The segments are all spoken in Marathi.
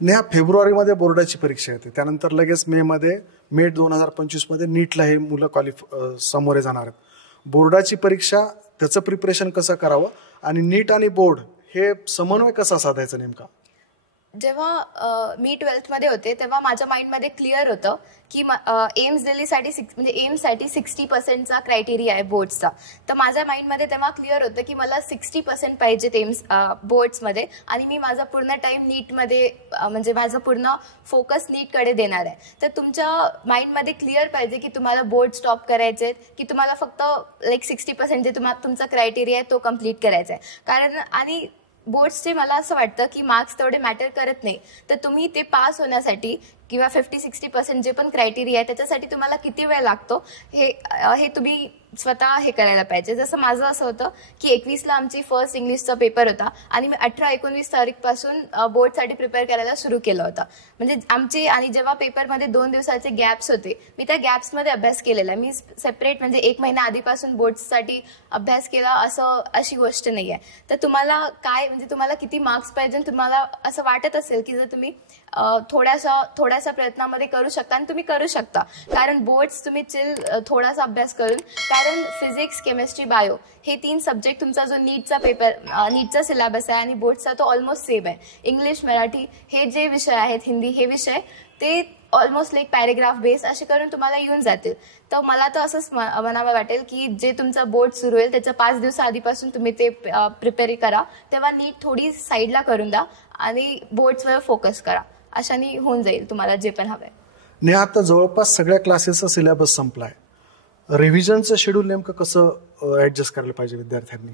नेहा, फेब्रुवारीमध्ये बोर्डाची परीक्षा येते, त्यानंतर लगेच मे 2025 मध्ये नीटला हे मुलं सामोरे जाणार आहेत. बोर्डाची परीक्षा, त्याचं प्रिपरेशन कसं करावं आणि नीट आणि बोर्ड हे समन्वय कसा साधायचा नेमका? जेव्हा मी 12th मध्ये होते तेव्हा माझ्या माइंडमध्ये क्लिअर होतं की एम्स दिल्लीसाठी म्हणजे एम्ससाठी 60% क्रायटेरिया आहे बोर्ड्सचा. तर माझ्या माइंडमध्ये तेव्हा क्लिअर होतं की मला 60% पाहिजेत एम्स बोर्ड्समध्ये आणि मी माझा पूर्ण टाइम नीटमध्ये म्हणजे माझा पूर्ण फोकस नीटकडे देणार आहे. तर तुमच्या माइंडमध्ये क्लिअर पाहिजे की तुम्हाला बोर्ड स्टॉप करायचे की तुम्हाला फक्त 60% जे तुमचा क्रायटेरिया आहे तो कम्प्लीट करायचा आहे. कारण आणि बोर्ड्सचे मला असं वाटतं की मार्क्स तेवढे मॅटर करत नाही. तर तुम्ही ते पास होण्यासाठी किंवा 50-60% जे पण क्रायटेरिया आहे त्याच्यासाठी तुम्हाला किती वेळ लागतो हे तुम्ही स्वतः हे करायला पाहिजे. जसं माझं असं होतं की 21ला आमची फर्स्ट इंग्लिशचा पेपर होता आणि मी 18-19 तारीखपासून बोर्डसाठी प्रिपेअर करायला सुरू केलं होतं. म्हणजे आमचे आणि जेव्हा पेपरमध्ये 2 दिवसाचे गॅप्स होते मी त्या गॅप्समध्ये अभ्यास केलेला. मी सेपरेट म्हणजे 1 महिना आधीपासून बोर्ड्ससाठी अभ्यास केला अशी गोष्ट नाही आहे. तर तुम्हाला म्हणजे तुम्हाला किती मार्क्स पाहिजे तुम्हाला असं वाटत असेल की जर तुम्ही थोड्याशा प्रयत्नामध्ये करू शकता आणि तुम्ही करू शकता. कारण बोर्ड्स तुम्ही थोडासा अभ्यास करून, कारण फिजिक्स, केमिस्ट्री, बायो हे 3 सब्जेक्ट तुमचा जो नीटचा सिलेबस आहे आणि बोर्डचा तो ऑलमोस्ट सेम आहे. इंग्लिश, मराठी हे जे विषय आहेत, हिंदी हे विषय ते ऑलमोस्ट पॅरेग्राफ बेस असे करून तुम्हाला येऊन जातील. तर मला तर असंच म्हणावं वाटेल की जे तुमचा बोर्ड सुरू होईल त्याच्या 5 दिवसा आधीपासून तुम्ही ते प्रिपेअर करा. तेव्हा नीट थोडी साईडला करून द्या आणि बोर्ड्सवर फोकस करा. अशाने होऊन जाईल तुम्हाला जे पण हवंय. नेहा, आता जवळपास सगळ्या क्लासेसचा सिलेबस संपलाय. रिव्हिजनचं शेड्यूल नेमकं कसं ऍडजस्ट करायला पाहिजे विद्यार्थ्यांनी?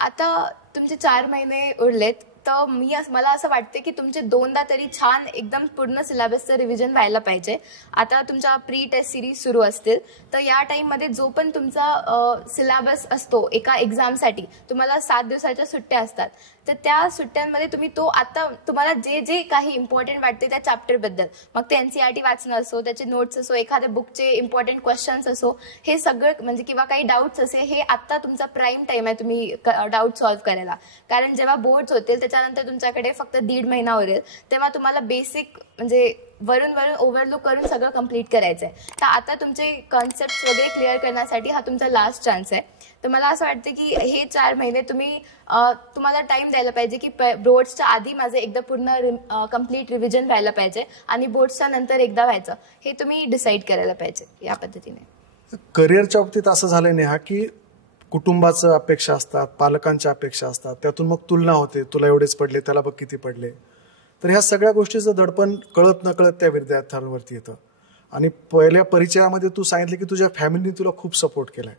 आता तुमचे 4 महिने उरलेत तर मला असं वाटते की तुमचे 2दा तरी छान एकदम पूर्ण सिलेबसचं रिव्हिजन व्हायला पाहिजे. आता तुमच्या प्री टेस्ट सिरीज सुरू असतील तर या टाईममध्ये जो पण तुमचा सिलेबस असतो एका एक्झामसाठी तुम्हाला 7 दिवसाच्या सुट्ट्या असतात. तर त्या सुट्ट्यांमध्ये तुम्ही आता तुम्हाला जे काही इम्पॉर्टंट वाटते त्या चॅप्टरबद्दल, मग ते NCERT वाचणं असो, त्याचे नोट्स असो, एखाद्या बुकचे इम्पॉर्टंट क्वेश्चन्स असो, हे सगळं म्हणजे किंवा काही डाऊट्स असे, हे आता तुमचा प्राईम टाईम आहे तुम्ही डाऊट सॉल्व्ह करायला. कारण जेव्हा बोर्ड्स होतील त्याच्यानंतर तुमच्याकडे फक्त 1.5 महिना उरेल तेव्हा तुम्हाला बेसिक म्हणजे वरून ओव्हरलुक करून सगळं कंप्लीट करायचं आहे. तर आता तुमचे कॉन्सेप्ट वगैरे क्लिअर करण्यासाठी हा तुमचा लास्ट चान्स आहे. तर मला असं वाटतं की हे 4 महिने तुम्हाला टाइम द्यायला पाहिजे की बोर्ड्सच्या आधी माझं एकदा पूर्ण कम्प्लीट रिव्हिजन व्हायला पाहिजे आणि बोर्ड्सच्या नंतर एकदा व्हायचं, हे तुम्ही डिसाईड करायला पाहिजे या पद्धतीने. करिअरच्या बाबतीत असं झालंय नेहा की कुटुंबाचं अपेक्षा असतात, पालकांच्या अपेक्षा असतात, त्यातून मग तुलना होते, तुला एवढेच पडले, त्याला बघ किती पडले. तर ह्या सगळ्या गोष्टीचं दडपण कळत नकळत त्या विद्यार्थ्यांवरती येतं. आणि पहिल्या परिचयामध्ये तू सांगितलं की तुझ्या फॅमिलीने तुला खूप सपोर्ट केलाय.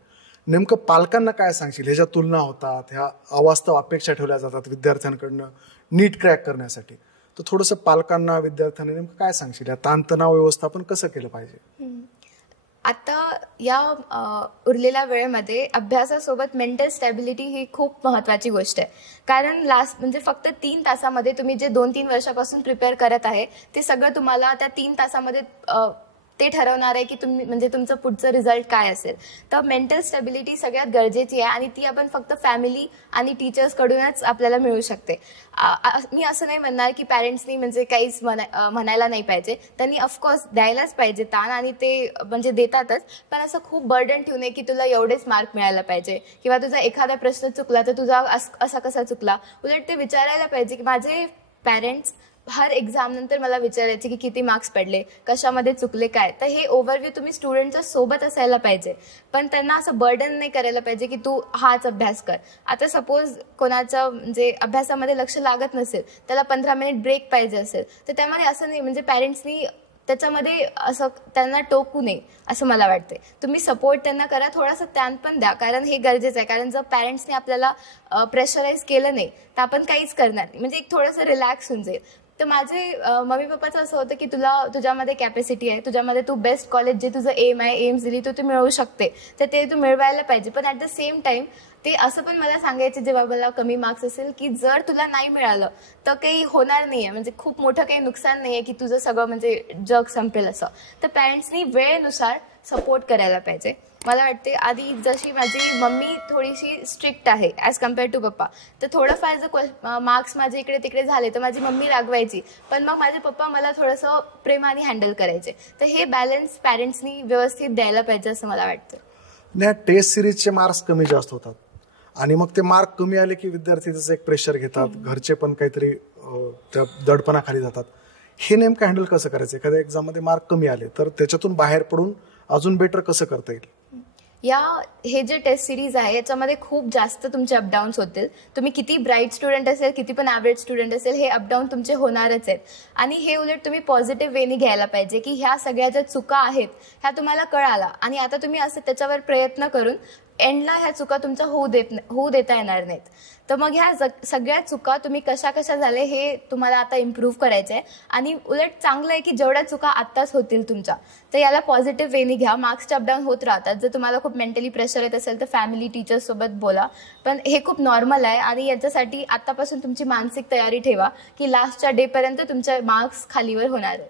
नेमकं पालकांना काय सांगशील? ह्याच्या तुलना होतात, ह्या अवास्तव अपेक्षा ठेवल्या जातात विद्यार्थ्यांकडनं नीट क्रॅक करण्यासाठी. तर थोडंसं पालकांना, विद्यार्थ्यांना नेमकं काय सांगशील? या ताणतणाव व्यवस्थापन कसं केलं पाहिजे? आता या उरलेल्या वेळेमध्ये अभ्यासासोबत मेंटल स्टॅबिलिटी ही खूप महत्त्वाची गोष्ट आहे. कारण म्हणजे फक्त 3 तासामध्ये तुम्ही जे 2-3 वर्षापासून प्रिपेअर करत आहे ते सगळं तुम्हाला त्या 3 तासामध्ये ते ठरवणार आहे की म्हणजे तुमचं पुढचं रिझल्ट काय असेल. तर मेंटल स्टॅबिलिटी सगळ्यात गरजेची आहे आणि ती आपण फक्त फॅमिली आणि टीचर्सकडूनच आपल्याला मिळू शकते. मी असं नाही म्हणणार की पॅरेंट्सनी म्हणजे काहीच म्हणायला नाही पाहिजे, त्यांनी ऑफकोर्स द्यायलाच पाहिजे ताण आणि ते म्हणजे देतातच. पण असं खूप बर्डन ठेवू नये की तुला एवढेच मार्क मिळायला पाहिजे किंवा तुझा एखादा प्रश्न चुकला तर तुझा असा कसा चुकला. उलट ते विचारायला पाहिजे की माझे पॅरेंट्स हर एक्झाम नंतर मला विचारायचे की किती मार्क्स पडले, कशामध्ये चुकले, काय. तर हे ओव्हरव्ह्यू तुम्ही स्टुडंटच्या सोबत असायला पाहिजे. पण त्यांना असं बर्डन नाही करायला पाहिजे की तू हाच अभ्यास कर. आता सपोज कोणाचं म्हणजे अभ्यासामध्ये लक्ष लागत नसेल, त्याला 15 मिनिट ब्रेक पाहिजे असेल, तर त्यामध्ये असं नाही म्हणजे पॅरेंट्सनी त्याच्यामध्ये असं त्यांना टोकू नये असं मला वाटते. तुम्ही सपोर्ट त्यांना करा, थोडासा ताण पण द्या, कारण हे गरजेचं आहे. कारण जर पॅरेंट्सने आपल्याला प्रेशराईज केलं नाही तर आपण काहीच करणार नाही, म्हणजे एक थोडंसं रिलॅक्स होऊन जाईल. तर माझे मम्मी पप्पाचं असं होतं की तुझ्यामध्ये कॅपॅसिटी आहे, तुझ्यामध्ये तू बेस्ट कॉलेज जे तुझं एम्स दिली तो तू मिळवू शकते, तर ते तू मिळवायला पाहिजे. पण ॲट द सेम टाइम ते असं पण मला सांगायचे जेव्हा मला कमी मार्क्स असेल की जर तुला नाही मिळालं तर काही होणार नाही आहे, म्हणजे खूप मोठं काही नुकसान नाही आहे की तुझं सगळं म्हणजे जग संपेल असं. तर पॅरेंट्सनी वेळेनुसार सपोर्ट करायला पाहिजे मला वाटते आधी जशी माझी मम्मी थोडीशी स्ट्रिक्ट आहे ॲज कम्पेअर टू पप्पा, तर थोडंफार जर मार्क्स माझे इकडे तिकडे झाले तर माझी मम्मी रागवायची, पण मग माझे पप्पा मला थोडंसं प्रेमाने हँडल करायचे. तर हे बॅलन्स पॅरेंट्सनी व्यवस्थित द्यायला पाहिजे असं मला वाटतं. नाही, टेस्ट सिरीजचे मार्क्स कमी जास्त होतात आणि मग ते मार्क कमी आले की विद्यार्थी त्याचं एक प्रेशर घेतात, घरचे पण काहीतरी त्या दडपणाखाली जातात. हे नेमकं हँडल कसं करायचं? एखाद्या एक्झाममध्ये मार्क कमी आले तर त्याच्यातून बाहेर पडून अजून बेटर कसं करता येईल? हे जे टेस्ट सिरीज आहे याच्यामध्ये खूप जास्त तुमचे अपडाऊन्स होतील. तुम्ही किती ब्राईट स्टुडंट असेल, किती पण ॲव्हरेज स्टुडंट असेल, हे अपडाऊन तुमचे होणारच आहेत. आणि हे उलट तुम्ही पॉझिटिव्ह वेनी घ्यायला पाहिजे की ह्या सगळ्या ज्या चुका आहेत ह्या तुम्हाला कळाला आणि आता तुम्ही असं त्याच्यावर प्रयत्न करून एंडला ह्या चुका तुमच्या होऊ देता येणार नाहीत. तर मग ह्या सगळ्या चुका तुम्ही कशा कशा झाले हे तुम्हाला आता इम्प्रूव्ह करायचं आहे. आणि उलट चांगलं आहे की जेवढ्या चुका आत्ताच होतील तुमच्या, तर याला पॉझिटिव्ह वेनी घ्या. मार्क्सचे अपडाऊन होत राहतात. जर तुम्हाला खूप मेंटली प्रेशर येत असेल तर फॅमिली टीचर्स सोबत बोला, पण हे खूप नॉर्मल आहे. आणि याच्यासाठी आतापासून तुमची मानसिक तयारी ठेवा की लास्टच्या डे पर्यंत तुमचे मार्क्स खालीवर होणार आहेत.